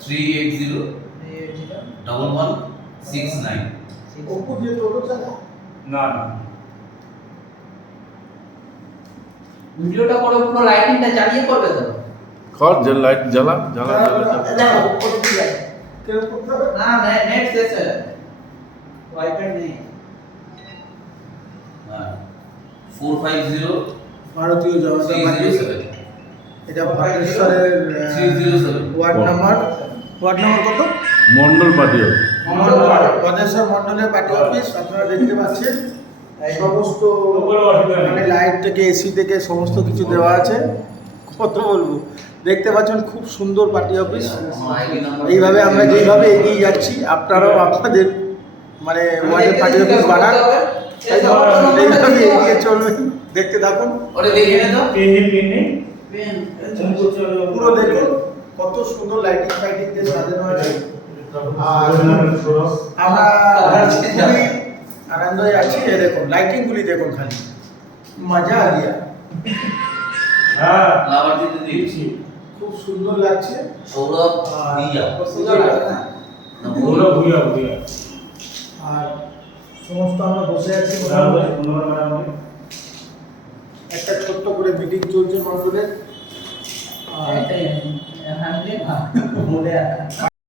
380 1169 Oppo যে তোলো চালা না না ভিডিওটা করে পুরো লাইটিংটা জ্বালিয়ে করবে তো কর যে লাইট জ্বালা জ্বালা জ্বালা দেখো ওপরে কি আছে কেউ করতে হবে না নেট শেষ হয়ে যাবে ওয়াইফাই নেই হ্যাঁ 450 ভারতীয় জনতা পার্টি 307 এটা ভাটেশ্বরের 307 ওয়ার্ড নাম্বার কত মন্ডল পার্টি ভাটেশ্বর মন্ডলের পার্টি অফিস আপনারা দেখতে পাচ্ছেন সমস্ত ওগুলো অসুবিধা নেই। মানে লাইট থেকে এসি থেকে সমস্ত কিছু দেওয়া আছে কত বলবো দেখতে পাচ্ছেন খুব সুন্দর পার্টি অফিস এইভাবে আমরা যেইভাবে এগিয়ে যাচ্ছি আপনারাও আপনাদের মানে ওয়ার্ডের পার্টি অফিস বানান তাই তো? এইভাবে এগিয়ে চলবেন দেখতে থাকুন ওরে দেখে নে তো পেন নেই পেন পুরো দেখুন কত সুন্দর লাইটিং ফাইটিং দিয়ে সাজানো আছে আর আমরা খুবই আনন্দে আছি এই দেখুন লাইটিং গুলি দেখুন খালি মজা আ গিয়া হ্যাঁ লাভার্জিতে দিয়েছি খুব সুন্দর লাগছে সৌরভ ভুইয়া ওগুলো ভুইয়া ভুইয়া আর সমস্ত আমরা বসে আছি মোটামুটি একটা ছোট্ট করে মিটিং চলছে মন্ডলের এটাই হ্যান্ডলে না মোড়ে